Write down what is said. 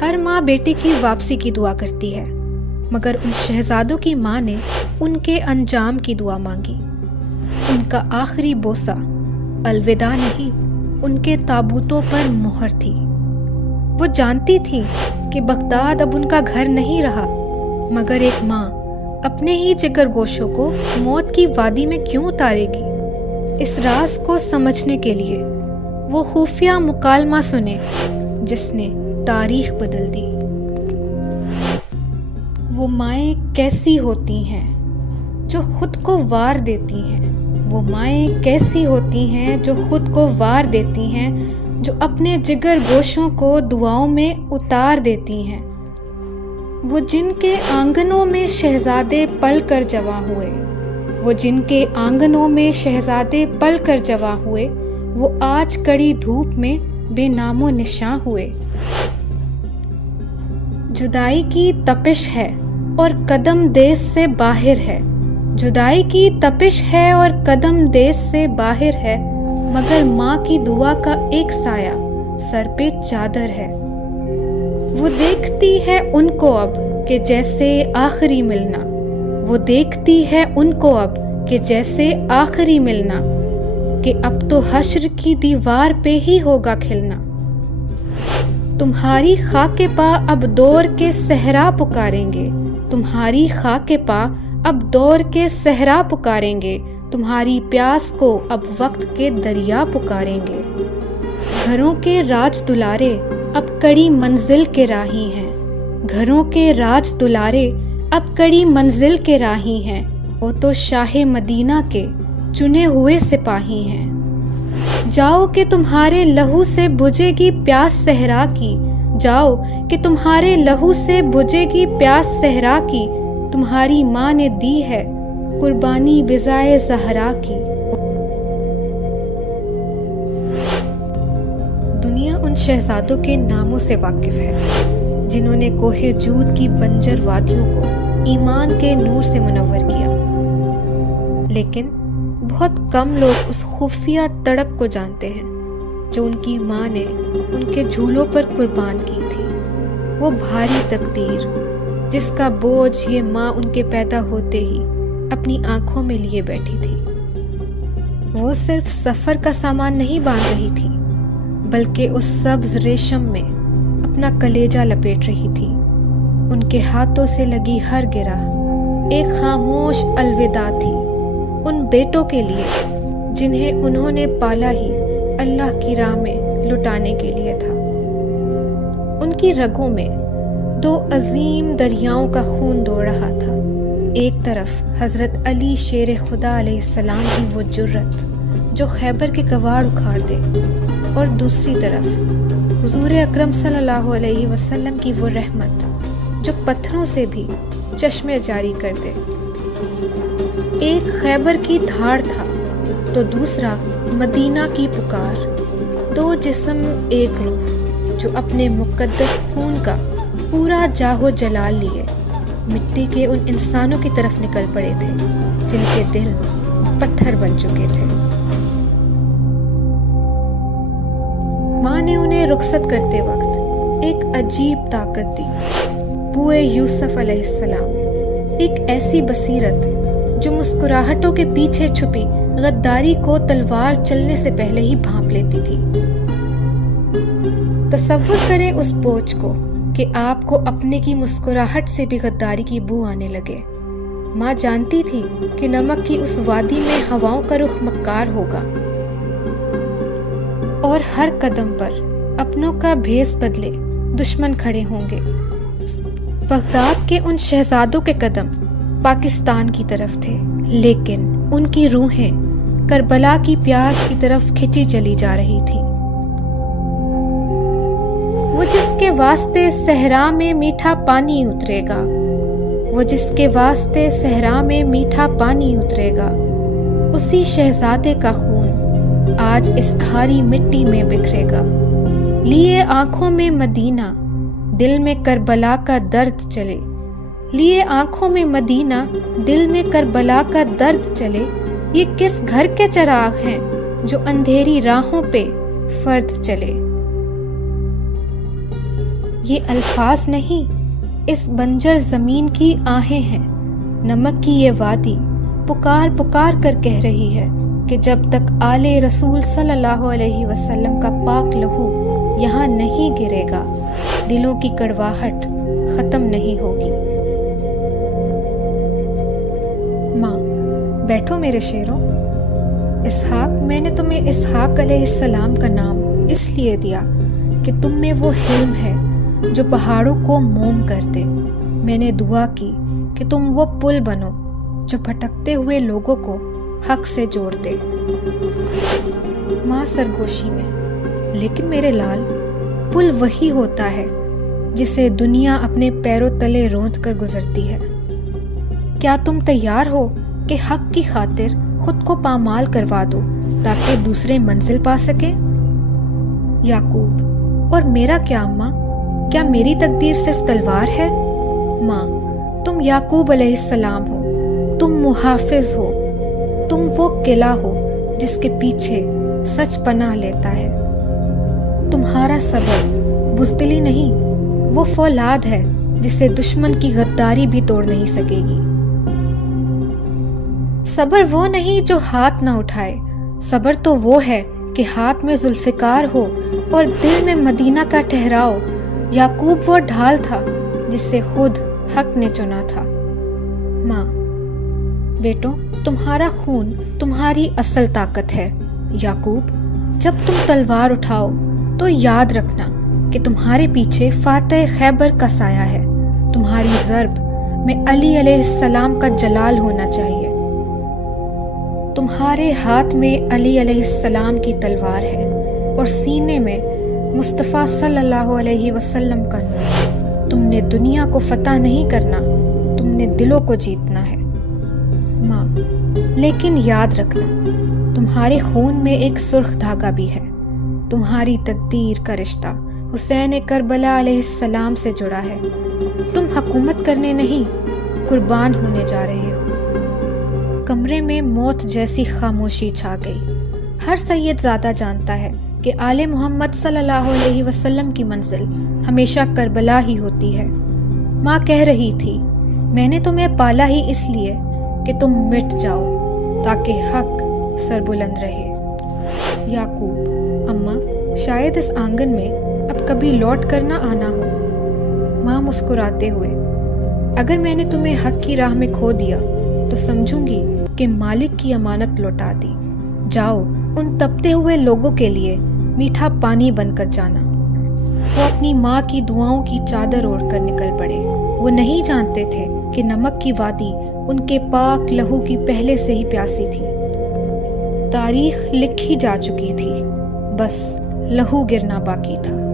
ہر ماں بیٹے کی واپسی کی دعا کرتی ہے، مگر ان شہزادوں کی ماں نے ان کے انجام کی دعا مانگی۔ ان کا آخری بوسہ الوداع نہیں، ان کے تابوتوں پر مہر تھی۔ وہ جانتی تھی کہ بغداد اب ان کا گھر نہیں رہا، مگر ایک ماں اپنے ہی جگر گوشوں کو موت کی وادی میں کیوں اتارے گی؟ اس راز کو سمجھنے کے لیے وہ خفیہ مکالمہ سنے جس نے تاریخ بدل دی۔ وہ مائیں کیسی ہوتی ہیں جو خود کو وار دیتی ہیں، وہ مائیں کیسی ہوتی ہیں جو خود کو وار دیتی ہیں، جو اپنے جگر گوشوں کو دعاؤں میں اتار دیتی ہیں۔ وہ جن کے آنگنوں میں شہزادے پل کر جواں ہوئے، وہ جن کے آنگنوں میں شہزادے پل کر جواں ہوئے، وہ آج کڑی دھوپ میں بے نام و نشاں ہوئے۔ جدائی کی تپش ہے اور قدم دیس سے باہر ہے، جدائی کی تپش ہے اور قدم دیس سے باہر ہے، مگر ماں کی دعا کا ایک سایہ سر پہ چادر ہے۔ وہ دیکھتی ہے ان کو اب کہ جیسے آخری ملنا، وہ دیکھتی ہے ان کو اب کہ جیسے آخری ملنا، کہ اب تو حشر کی دیوار پہ ہی ہوگا کھلنا۔ تمہاری خاک پا اب دور کے صحرا پکاریں گے، تمہاری خاک پا اب دور کے صحرا پکاریں گے، تمہاری پیاس کو اب وقت کے دریا پکاریں گے۔ گھروں کے راج دلارے اب کڑی منزل کے راہی ہیں، گھروں کے راج دلارے اب کڑی منزل کے راہی ہیں، وہ تو شاہ مدینہ کے چنے ہوئے سپاہی ہیں۔ جاؤ کہ تمہارے لہو سے بجھے گی پیاس صحرا کی، جاؤ کہ تمہارے لہو سے بجھے گی پیاس صحرا کی، تمہاری ماں نے دی ہے قربانی بجائے زہرا کی۔ دنیا ان شہزادوں کے ناموں سے واقف ہے جنہوں نے کوہ جود کی بنجر وادیوں کو ایمان کے نور سے منور کیا، لیکن بہت کم لوگ اس خفیہ تڑپ کو جانتے ہیں جو ان کی ماں نے ان کے جھولوں پر قربان کی تھی۔ وہ بھاری تقدیر جس کا بوجھ یہ ماں ان کے پیدا ہوتے ہی اپنی آنکھوں میں لیے بیٹھی تھی۔ وہ صرف سفر کا سامان نہیں باندھ رہی تھی، بلکہ اس سبز ریشم میں اپنا کلیجہ لپیٹ رہی تھی۔ ان کے ہاتھوں سے لگی ہر گرہ ایک خاموش الوداع تھی ان بیٹوں کے لیے جنہیں انہوں نے پالا ہی اللہ کی راہ میں لٹانے کے لیے تھا۔ ان کی رگوں میں دو عظیم دریاؤں کا خون دوڑ رہا تھا، ایک طرف حضرت علی شیر خدا علیہ السلام کی وہ جرت جو خیبر کے کواڑ اکھاڑ دے، اور دوسری طرف حضور اکرم صلی اللہ علیہ وسلم کی وہ رحمت جو پتھروں سے بھی چشمے جاری کر دے۔ ایک خیبر کی دھاڑ تھا تو دوسرا مدینہ کی پکار، دو جسم ایک روح جو اپنے مقدس خون کا پورا جاہو جلال لیے مٹی کے ان انسانوں کی طرف نکل پڑے تھے جن کے دل پتھر بن چکے تھے۔ ماں نے انہیں رخصت کرتے وقت ایک عجیب طاقت دی، بوئے یوسف علیہ السلام، ایک ایسی بصیرت جو مسکراہٹوں کے پیچھے چھپی غداری کو تلوار چلنے سے پہلے ہی بھانپ لیتی تھی۔ تصور کریں اس بوجھ کو کہ آپ کو اپنے کی مسکراہٹ سے بھی غداری کی بو آنے لگے۔ ماں جانتی تھی کہ نمک کی اس وادی میں ہواؤں کا رخ مکار ہوگا، اور ہر قدم پر اپنوں کا بھیس بدلے دشمن کھڑے ہوں گے۔ بغداد کے ان شہزادوں کے قدم پاکستان کی طرف تھے، لیکن ان کی روحیں کربلا کی پیاس کی طرف کھچی چلی جا رہی تھیں۔ وہ جس کے واسطے صحرا میں میٹھا پانی اترے گا، وہ جس کے واسطے صحرا میں میٹھا پانی اترے گا، اسی شہزادے کا خون آج اس کھاری مٹی میں بکھرے گا۔ لیے آنکھوں میں مدینہ، دل میں کربلا کا درد چلے، لیے آنکھوں میں مدینہ، دل میں کربلا کا درد چلے۔ یہ کس گھر کے چراغ ہیں جو اندھیری راہوں پہ فرد چلے؟ یہ الفاظ نہیں، اس بنجر زمین کی آہیں ہیں۔ نمک کی یہ وادی پکار پکار کر کہہ رہی ہے کہ جب تک آل رسول صلی اللہ علیہ وسلم کا پاک لہو یہاں نہیں گرے گا، دلوں کی کڑواہٹ ختم نہیں ہوگی۔ ماں، بیٹھو میرے شیروں۔ اسحاق، میں نے تمہیں اسحاق علیہ السلام کا نام اس لیے دیا کہ تم میں وہ حلم ہے جو پہاڑوں کو موم کر دے۔ میں نے دعا کی کہ تم وہ پل بنو جو بھٹکتے ہوئے لوگوں کو حق سے جوڑ دے۔ ماں سرگوشی میں، لیکن میرے لال، پل وہی ہوتا ہے جسے دنیا اپنے پیروں تلے روند کر گزرتی ہے۔ کیا تم تیار ہو کہ حق کی خاطر خود کو پامال کروا دو تاکہ دوسرے منزل پا سکے؟ یعقوب، اور میرا کیا اماں؟ کیا میری تقدیر صرف تلوار ہے؟ ماں، تم یعقوب علیہ السلام ہو، تم محافظ ہو، تم وہ قلعہ ہو جس کے پیچھے سچ پناہ لیتا ہے۔ تمہارا صبر بزدلی نہیں، وہ فولاد ہے جسے دشمن کی غداری بھی توڑ نہیں سکے گی۔ صبر وہ نہیں جو ہاتھ نہ اٹھائے، صبر تو وہ ہے کہ ہاتھ میں ذوالفقار ہو اور دل میں مدینہ کا ٹھہراؤ۔ یعقوب وہ ڈھال تھا جسے خود حق نے چنا تھا۔ ماں، بیٹوں، تمہارا خون تمہاری اصل طاقت ہے۔ یعقوب، جب تم تلوار اٹھاؤ تو یاد رکھنا کہ تمہارے پیچھے فاتح خیبر کا سایہ ہے۔ تمہاری ضرب میں علی علیہ السلام کا جلال ہونا چاہیے۔ تمہارے ہاتھ میں علی علیہ السلام کی تلوار ہے اور سینے میں مصطفیٰ صلی اللہ علیہ وسلم کا نور۔ تم نے دنیا کو فتح نہیں کرنا، تم نے دلوں کو جیتنا ہے۔ ماں، لیکن یاد رکھنا، تمہارے خون میں ایک سرخ دھاگا بھی ہے۔ تمہاری تقدیر کا رشتہ حسین کربلا علیہ السلام سے جڑا ہے۔ تم حکومت کرنے نہیں، قربان ہونے جا رہے ہو۔ کمرے میں موت جیسی خاموشی چھا گئی۔ ہر سید زادہ جانتا ہے کہ آل محمد صلی اللہ علیہ وسلم کی منزل ہمیشہ کربلا ہی ہوتی ہے۔ ماں کہہ رہی تھی، میں نے تمہیں پالا ہی اس لیے کہ تم مٹ جاؤ تاکہ حق سربلند رہے۔ یعقوب، اماں، شاید اس آنگن میں اب کبھی لوٹ کر نہ آنا ہو۔ ماں مسکراتے ہوئے، اگر میں نے تمہیں حق کی راہ میں کھو دیا تو سمجھوں گی کہ مالک کی امانت لوٹا دی۔ جاؤ، ان تپتے ہوئے لوگوں کے لیے میٹھا پانی بن کر جانا۔ وہ اپنی ماں کی دعاؤں کی چادر اوڑھ کر نکل پڑے۔ وہ نہیں جانتے تھے کہ نمک کی وادی ان کے پاک لہو کی پہلے سے ہی پیاسی تھی۔ تاریخ لکھی جا چکی تھی، بس لہو گرنا باقی تھا۔